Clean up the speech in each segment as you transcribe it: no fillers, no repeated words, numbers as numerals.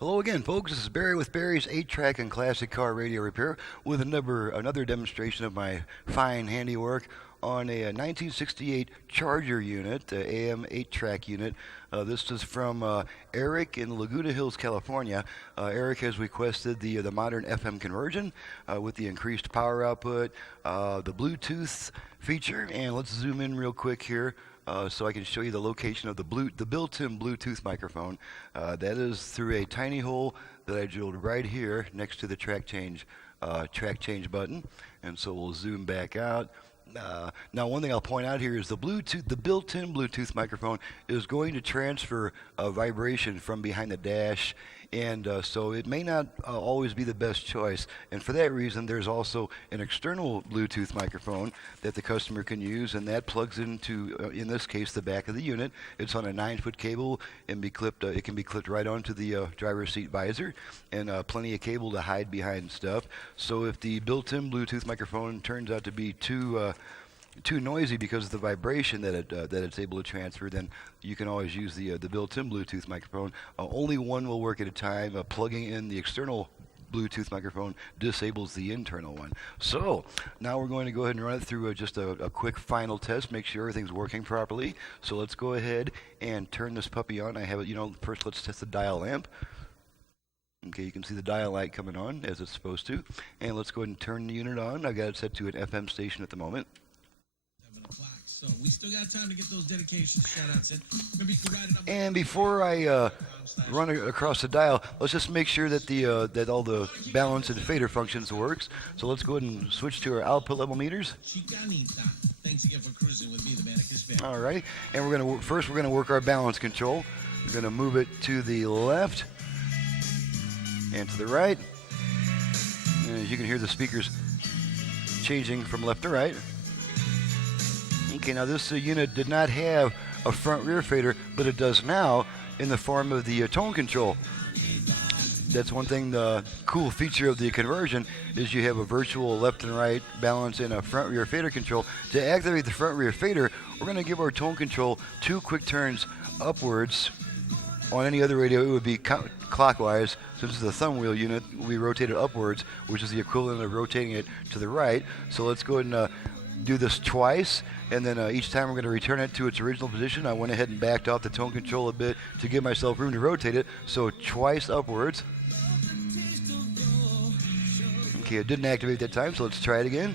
Hello again, folks. This is Barry with Barry's 8-track and classic car radio repair with another demonstration of my fine handiwork on a 1968 Charger unit, the AM 8-track unit. This is from Eric in Laguna Hills, California. Eric has requested the modern FM conversion with the increased power output, the Bluetooth feature, and let's zoom in real quick here. So I can show you the location of the built-in Bluetooth microphone. That is through a tiny hole that I drilled right here next to the track change button. And so we'll zoom back out. Now, one thing I'll point out here is the built-in Bluetooth microphone is going to transfer vibration from behind the dash, and so it may not always be the best choice. And for that reason, there's also an external Bluetooth microphone that the customer can use, and that plugs into, in this case, the back of the unit. It's on a 9-foot cable and it can be clipped right onto the driver's seat visor, and plenty of cable to hide behind stuff. So if the built-in Bluetooth microphone turns out to be too noisy because of the vibration that it's able to transfer, then you can always use the built-in Bluetooth microphone. Only one will work at a time. Plugging in the external Bluetooth microphone disables the internal one. So now we're going to go ahead and run it through just a quick final test, make sure everything's working properly. So let's go ahead and turn this puppy on. I have it, first let's test the dial lamp. Okay, you can see the dial light coming on as it's supposed to. And let's go ahead and turn the unit on. I've got it set to an FM station at the moment. So we still got time to get those dedications shout-outs in. Maybe you can write it up. And before I run across the dial, let's just make sure that that all the balance and fader functions works. So let's go ahead and switch to our output level meters. Chicanita. Thanks again for cruising with me, the Manicus family. All right, and we're gonna work our balance control. We're gonna move it to the left and to the right. And as you can hear, the speakers changing from left to right. Okay, now this unit did not have a front-rear fader, but it does now in the form of the tone control. That's one thing, the cool feature of the conversion is you have a virtual left and right balance and a front-rear fader control. To activate the front-rear fader, we're going to give our tone control 2 quick turns upwards. On any other radio, it would be clockwise. Since it's a thumb wheel unit, we rotate it upwards, which is the equivalent of rotating it to the right. So let's go ahead and do this twice, and then each time we're going to return it to its original position. I went ahead and backed off the tone control a bit to give myself room to rotate it, so twice upwards. Okay, it didn't activate that time, so let's try it again.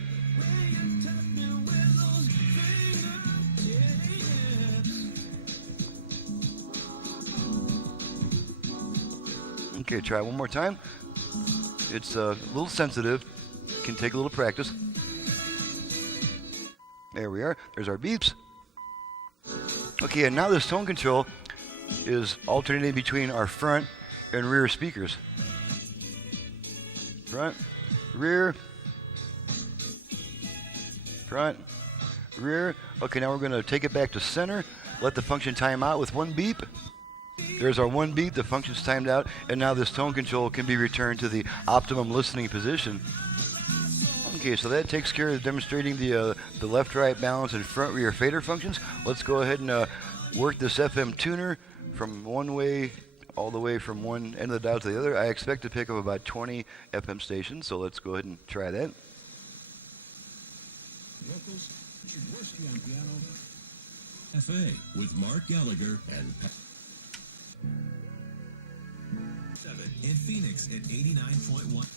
Okay, try it one more time. It's a little sensitive, can take a little practice. There we are. There's our beeps. Okay, and now this tone control is alternating between our front and rear speakers. Front, rear, front, rear. Okay, now we're going to take it back to center, let the function time out with 1 beep. There's our 1 beep, the function's timed out, and now this tone control can be returned to the optimum listening position. Okay, so that takes care of demonstrating the left-right balance and front-rear fader functions. Let's go ahead and work this FM tuner from one way, all the way from one end of the dial to the other. I expect to pick up about 20 FM stations, so let's go ahead and try that. Locals, Jaworski on piano. FA with Mark Gallagher and 7 in Phoenix at 89.1.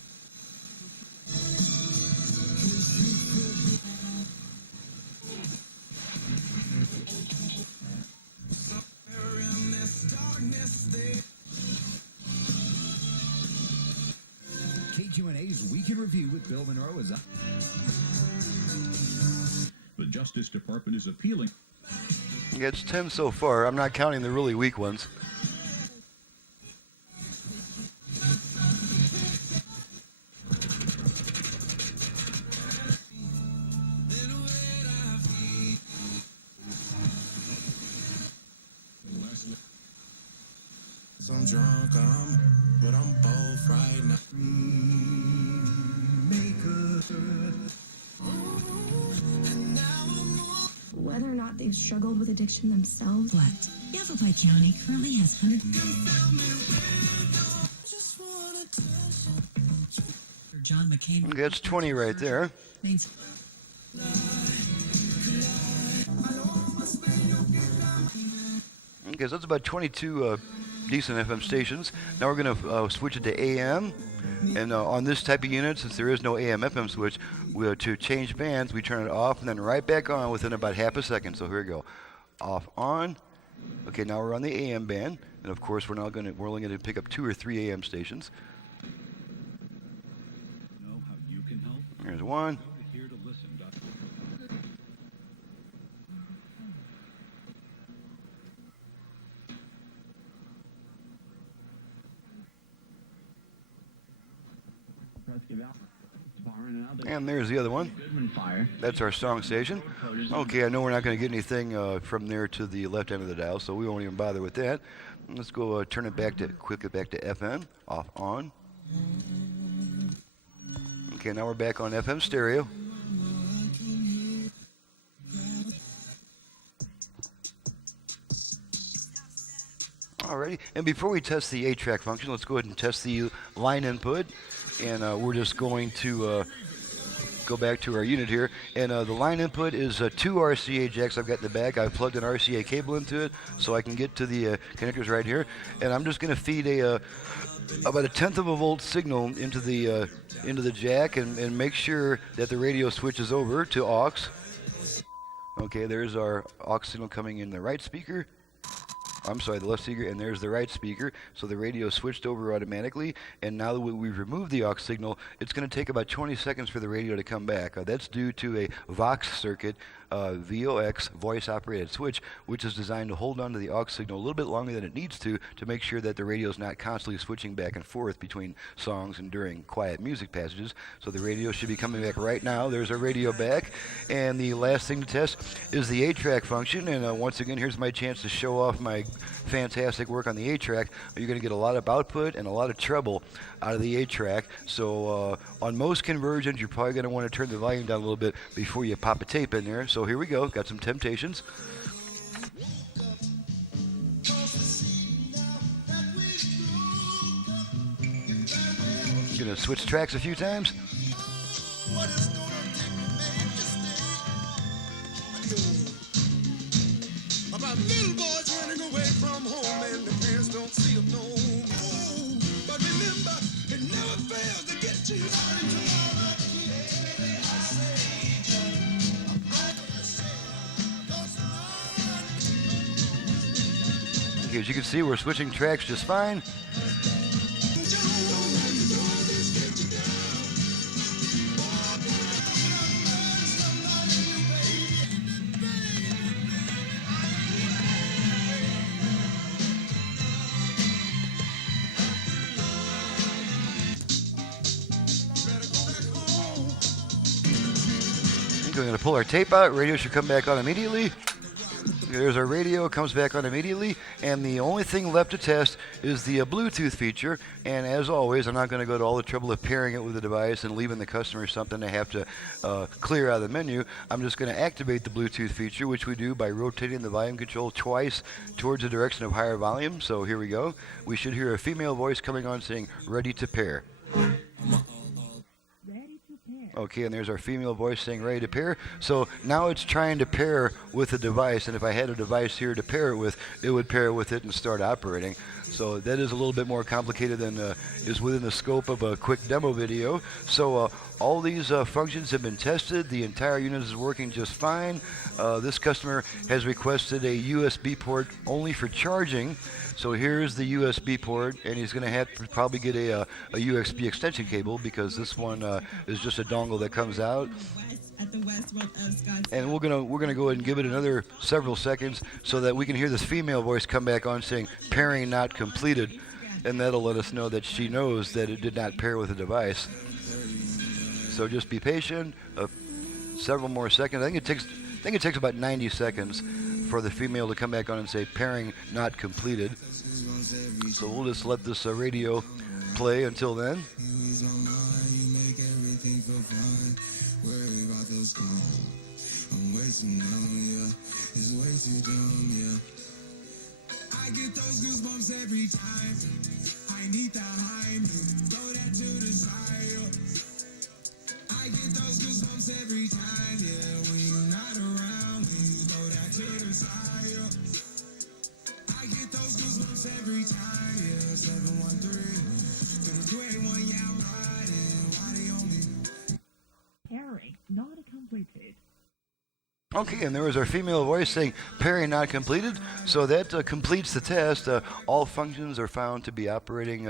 KQNA's Week in Review with Bill Monroe is up. The Justice Department is appealing. Yeah, it's 10 so far. I'm not counting the really weak ones. I'm drunk, but I'm both right now. Whether or not they've struggled with addiction themselves. Yavapai County currently has hundreds. John McCain. Okay, that's 20 right there. Means Okay, so that's about 22 decent FM stations. Now we're going to switch it to AM. And on this type of unit, since there is no AM FM switch, to change bands, we turn it off and then right back on within about half a second. So here we go. Off, on. Okay, now we're on the AM band. And of course, we're only going to pick up 2 or 3 AM stations. Know how you can help? Here's one. Here to listen. And there's the other one. That's our song station. Okay, I know we're not going to get anything from there to the left end of the dial, so we won't even bother with that. Let's go turn it back to FM. Off, on. Okay, now we're back on FM stereo. Alrighty, and before we test the 8-track function, let's go ahead and test the line input. And we're just going to go back to our unit here. And the line input is 2 RCA jacks I've got in the back. I've plugged an RCA cable into it so I can get to the connectors right here. And I'm just going to feed about a 1/10 of a volt signal into the jack and make sure that the radio switches over to aux. Okay, there's our aux signal coming in the right speaker. I'm sorry, the left speaker, and there's the right speaker. So the radio switched over automatically, and now that we've removed the aux signal, it's going to take about 20 seconds for the radio to come back. That's due to a Vox circuit, VOX, voice-operated switch, which is designed to hold on to the aux signal a little bit longer than it needs to make sure that the radio is not constantly switching back and forth between songs and during quiet music passages. So the radio should be coming back right now. There's our radio back. And the last thing to test is the 8-track function. And once again, here's my chance to show off my fantastic work on the 8-track. You're going to get a lot of output and a lot of treble out of the 8-track. So on most conversions, you're probably going to want to turn the volume down a little bit before you pop a tape in there. So here we go. Got some Temptations. Going to switch tracks a few times. About little boys running away from home and the parents don't see them no more. But remember, it never fails to get to you. Okay, as you can see, we're switching tracks just fine. We're going to pull our tape out. Radio should come back on immediately. There's our radio, comes back on immediately, and the only thing left to test is the Bluetooth feature. And as always, I'm not going to go to all the trouble of pairing it with the device and leaving the customer something they have to clear out of the menu. I'm just going to activate the Bluetooth feature, which we do by rotating the volume control twice towards the direction of higher volume. So here we go. We should hear a female voice coming on saying, "Ready to pair." Okay, and there's our female voice saying ready to pair. So now it's trying to pair with the device, and if I had a device here to pair it with, it would pair with it and start operating. So that is a little bit more complicated than is within the scope of a quick demo video. So all these functions have been tested. The entire unit is working just fine. This customer has requested a USB port only for charging. So here's the USB port, and he's going to have to probably get a USB extension cable because this one is just a dongle that comes out. And we're gonna go ahead and give it another several seconds so that we can hear this female voice come back on saying pairing not completed, and that'll let us know that she knows that it did not pair with the device. So just be patient. Several more seconds. I think it takes about 90 seconds for the female to come back on and say pairing not completed. So we'll just let this radio play until then. I get those goosebumps every time. I need the high, throw that to the side. Okay, and there was our female voice saying pairing not completed. So that completes the test. All functions are found to be operating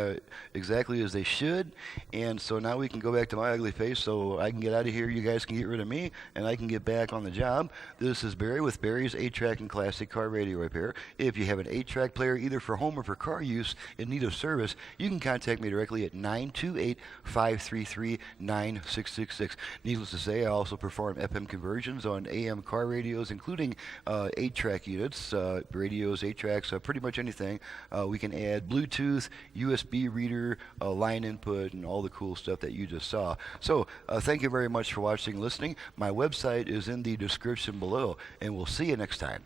exactly as they should. And so now we can go back to my ugly face so I can get out of here. You guys can get rid of me and I can get back on the job. This is Barry with Barry's 8-Track and Classic Car Radio Repair. If you have an 8-track player either for home or for car use in need of service, you can contact me directly at 928-533-9666. Needless to say, I also perform FM conversions on AM car radios, including 8-track units, radios, 8-tracks, pretty much anything. We can add Bluetooth, USB reader, line input, and all the cool stuff that you just saw. So thank you very much for watching, listening. My website is in the description below, and we'll see you next time.